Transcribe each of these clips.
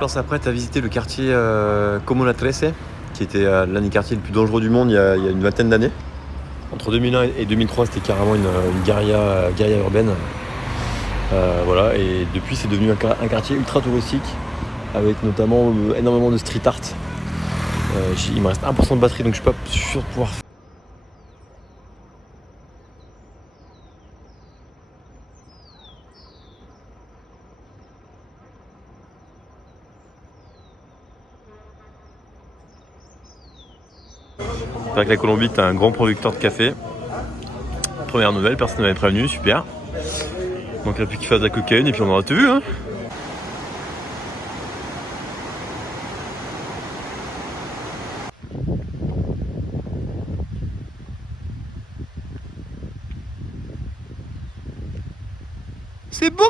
Donc là on s'apprête à visiter le quartier Comuna 13, qui était l'un des quartiers les plus dangereux du monde il y a une vingtaine d'années. Entre 2001 et 2003 c'était carrément une guérilla urbaine. Voilà, et depuis c'est devenu un quartier ultra touristique avec notamment énormément de street art. Il me reste 1% de batterie donc je suis pas sûr de pouvoir faire. C'est vrai que la Colombie est un grand producteur de café. Première nouvelle, personne ne m'avait prévenu, super. Donc il n'y a plus qu'il fasse de la cocaïne et puis on aura tout vu hein. C'est beau.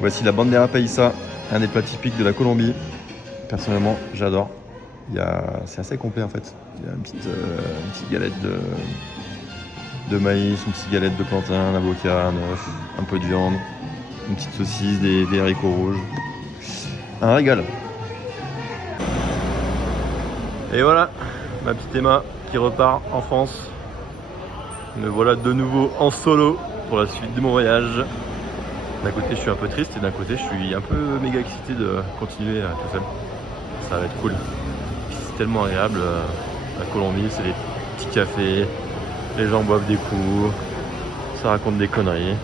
Voici la bandeira paisa, un des plats typiques de la Colombie. Personnellement, j'adore. C'est assez complet en fait. Il y a une petite galette de maïs, une petite galette de plantain, un avocat, un œuf, un peu de viande, une petite saucisse, des haricots rouges. Un régal. Et voilà, ma petite Emma qui repart en France. Me voilà de nouveau en solo pour la suite de mon voyage. D'un côté je suis un peu triste et d'un côté je suis un peu méga excité de continuer tout seul. Ça va être cool. C'est tellement agréable la Colombie, c'est des petits cafés, les gens boivent des coups, ça raconte des conneries.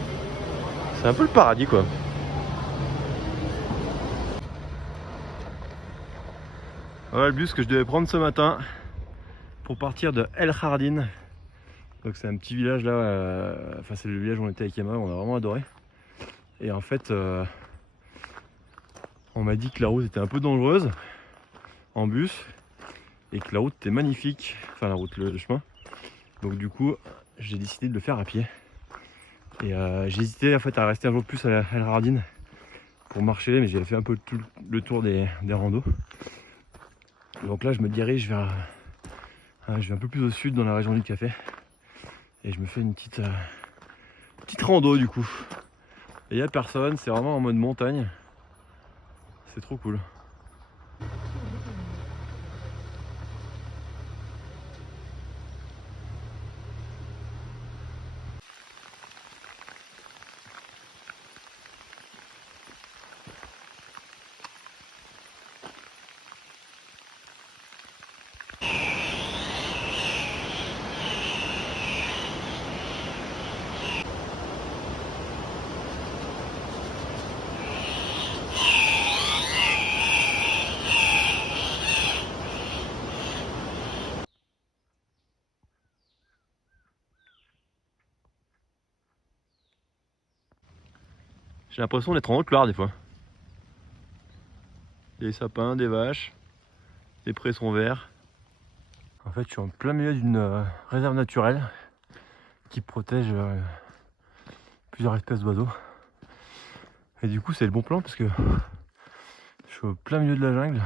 C'est un peu le paradis quoi. Voilà le bus que je devais prendre ce matin pour partir de El Jardín. Donc c'est un petit village là, enfin c'est le village où on était avec Emma, on a vraiment adoré. Et en fait, on m'a dit que la route était un peu dangereuse en bus et que la route était magnifique, enfin la route, le chemin. Donc du coup, j'ai décidé de le faire à pied. Et j'ai hésité en fait à rester un jour de plus à El Jardín pour marcher, mais j'ai fait un peu tout le tour des randos. Donc là, je me dirige vers, je vais un peu plus au sud dans la région du café et je me fais une petite rando du coup. Et il n'y a personne, c'est vraiment en mode montagne. C'est trop cool. J'ai l'impression d'être en Haute-Loire des fois. Des sapins, des vaches, les prés sont verts. En fait, je suis en plein milieu d'une réserve naturelle qui protège plusieurs espèces d'oiseaux. Et du coup, c'est le bon plan parce que je suis au plein milieu de la jungle,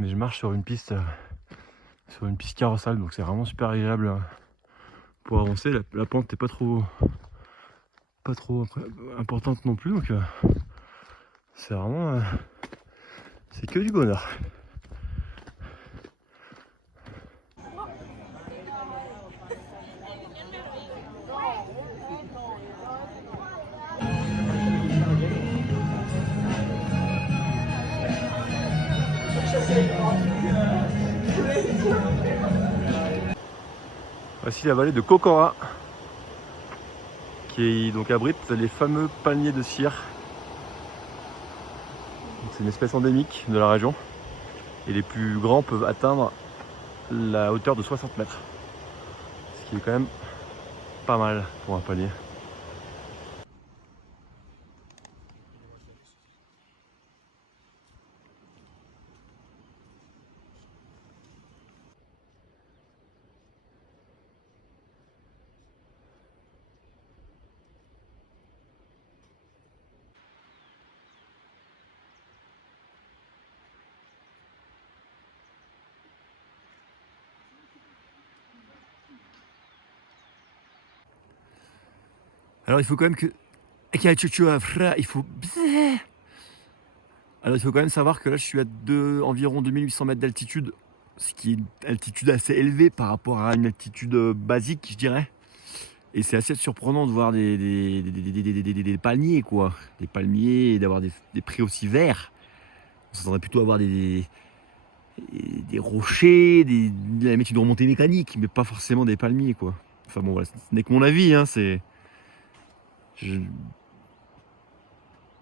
mais je marche sur une piste carrossable, donc c'est vraiment super agréable pour avancer. La pente n'est pas trop importante non plus, donc c'est vraiment c'est que du bonheur. Voici la vallée de Kokora, qui donc abrite les fameux palmiers de cire. C'est une espèce endémique de la région. Et les plus grands peuvent atteindre la hauteur de 60 mètres. Ce qui est quand même pas mal pour un palmier. Alors il faut quand même que... Il faut... Alors il faut quand même savoir que là je suis à environ 2800 mètres d'altitude, ce qui est une altitude assez élevée par rapport à une altitude basique, je dirais. Et c'est assez surprenant de voir des palmiers, quoi. Des palmiers et d'avoir des prés aussi verts. On s'attendrait plutôt à avoir des rochers, à la limite une remontée mécanique, mais pas forcément des palmiers, quoi. Enfin bon, voilà, ce n'est que mon avis, hein, c'est...